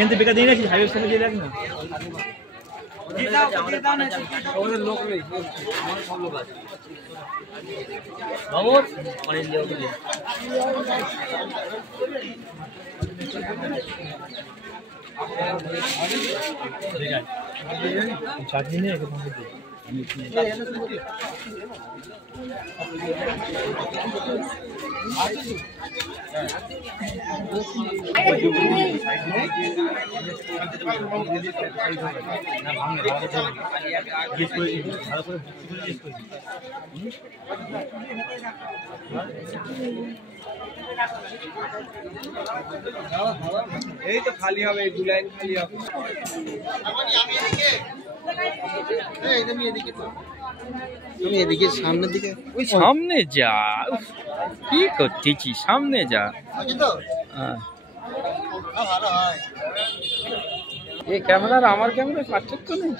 এখান থেকে বেকার দিয়ে রাখিস, হাইওয়ের সামনে দিয়ে রাখ না। লোক নেই, আমার সব লোক আছে। মামুর অনেক লোক নেই। চাটনি নিয়ে এই তো খালি হবে, এই 2 লাইন খালি হবে। তুমি এদিকে সামনের দিকে, ওই সামনে যা, কি করতেছি, সামনে যা। এই ক্যামেরার আমার ক্যামেরার পার্থক্য নেই।